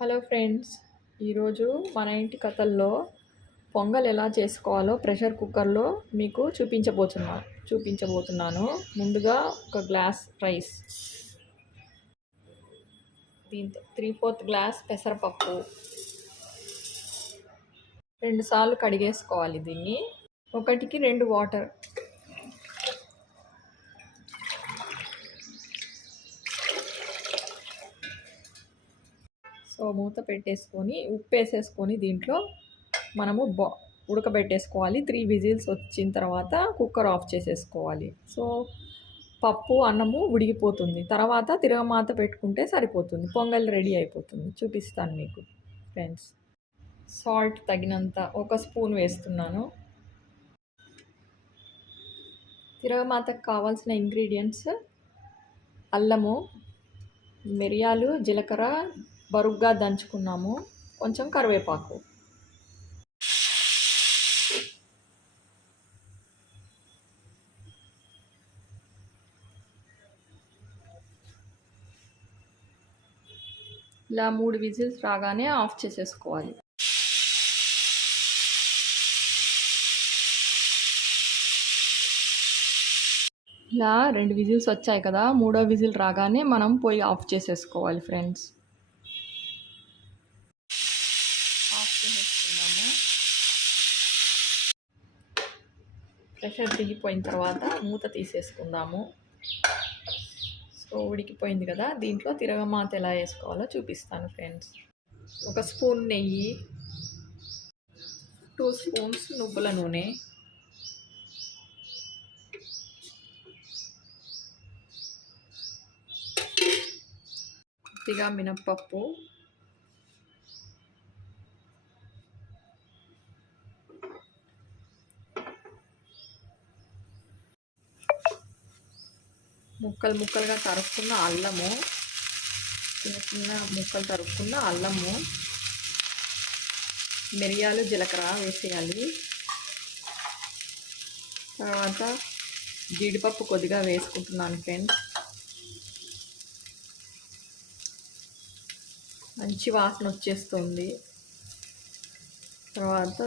Hello friends, ఈరోజు మన ఇంటి కథల్లో పొంగల్ ఎలా చేసుకోవాలో ప్రెషర్ కుక్కర్లో మీకు చూపించబోతున్నాను. ముందుగా ఒక గ్లాస్ రైస్, దీంతో 3/4 గ్లాస్ పెసరపప్పు, 2 సార్లు కడిగేసుకోవాలి. దీన్ని 1కి 2 వాటర్, సో మూత పెట్టేసుకొని ఉప్పు వేసేసుకొని దీంట్లో మనము ఉడకబెట్టేసుకోవాలి. 3 విజిల్స్ వచ్చిన తర్వాత కుక్కర్ ఆఫ్ చేసేసుకోవాలి. సో పప్పు అన్నము ఉడికిపోతుంది. తర్వాత తిరగమాత పెట్టుకుంటే సరిపోతుంది. పొంగల్ రెడీ అయిపోతుంది. చూపిస్తాను మీకు ఫ్రెండ్స్. సాల్ట్ తగినంత 1 స్పూన్ వేస్తున్నాను. తిరగమాతకు కావాల్సిన ఇంగ్రీడియంట్స్: అల్లము, మిరియాలు, జీలకర్ర బరుగ్గా దంచుకున్నాము, కొంచెం కరివేపాకు. ఇలా 3 విజిల్స్ రాగానే ఆఫ్ చేసేసుకోవాలి. ఇలా 2 విజిల్స్ వచ్చాయి కదా, 3వ విజిల్ రాగానే మనం పొయ్యి ఆఫ్ చేసేసుకోవాలి ఫ్రెండ్స్. ఆఫ్ చేసేసుకున్నాము. ప్రెషర్ దిగిపోయిన తర్వాత మూత తీసేసుకుందాము. సో ఉడికిపోయింది కదా, దీంట్లో తిరగమాత ఎలా వేసుకోవాలో చూపిస్తాను ఫ్రెండ్స్. 1 స్పూన్ నెయ్యి, 2 స్పూన్స్ నువ్వుల నూనె, కొద్దిగా మినప్పప్పు, ముక్కలుగా తరుక్కున్న అల్లము, చిన్న ముక్కలు తరుక్కున్న అల్లము, మిరియాలు, జీలకర్ర వేసేయాలి. తర్వాత జీడిపప్పు కొద్దిగా వేసుకుంటున్నాను ఫ్రెండ్స్. మంచి వాసన వచ్చేస్తుంది. తర్వాత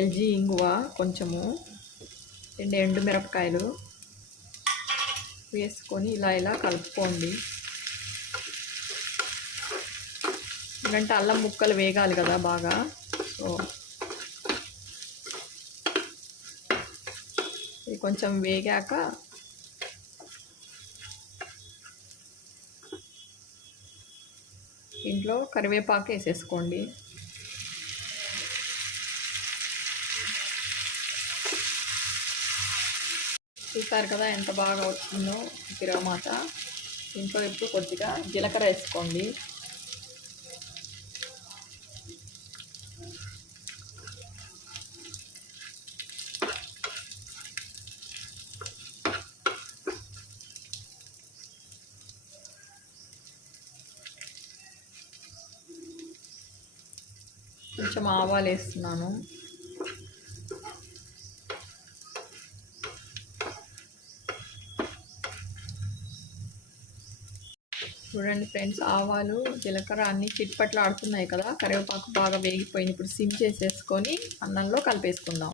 ఎల్జీ ఇంగువ కొంచెము, 2 ఎండుమిరపకాయలు వేసుకొని ఇలా కలుపుకోండి. ఎందుకంటే అల్లం ముక్కలు వేగాలి కదా బాగా. సో ఇది కొంచెం వేగాక ఇంట్లో కరివేపాకు వేసేసుకోండి. చూసారు కదా ఎంత బాగా వచ్చిందో తిరగమాత. ఇంట్లో ఇప్పుడు కొద్దిగా జీలకర్ర వేసుకోండి. కొంచెం ఆవాలు వేస్తున్నాను. చూడండి ఫ్రెండ్స్, ఆవాలు, జీలకర్ర అన్నీ చిట్పట్లు ఆడుతున్నాయి కదా. కరివేపాకు బాగా వేగిపోయింది. ఇప్పుడు సిమ్ చేసేసుకొని అన్నంలో కలిపేసుకుందాం.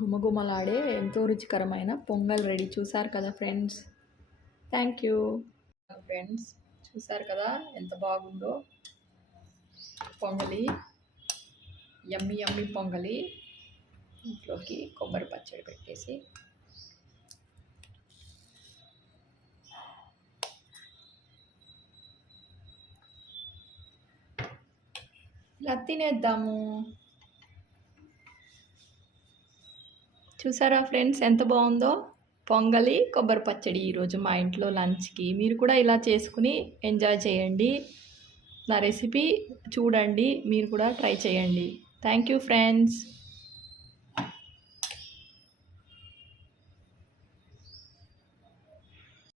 గుమగుమలాడే ఎంతో రుచికరమైన పొంగల్ రెడీ. చూసారు కదా ఫ్రెండ్స్. Thank you friends. చూసారు కదా ఎంత బాగుందో పొంగలి. యమ్మీ పొంగలి. ఇంట్లోకి కొబ్బరి పచ్చడి పెట్టేసి ఇలా తినేద్దాము. చూసారా ఫ్రెండ్స్ ఎంత బాగుందో పొంగలి కొబ్బరి పచ్చడి ఈరోజు మా ఇంట్లో లంచ్కి. మీరు కూడా ఇలా చేసుకుని ఎంజాయ్ చేయండి. నా రెసిపీ చూడండి, మీరు కూడా ట్రై చేయండి. Thank you friends.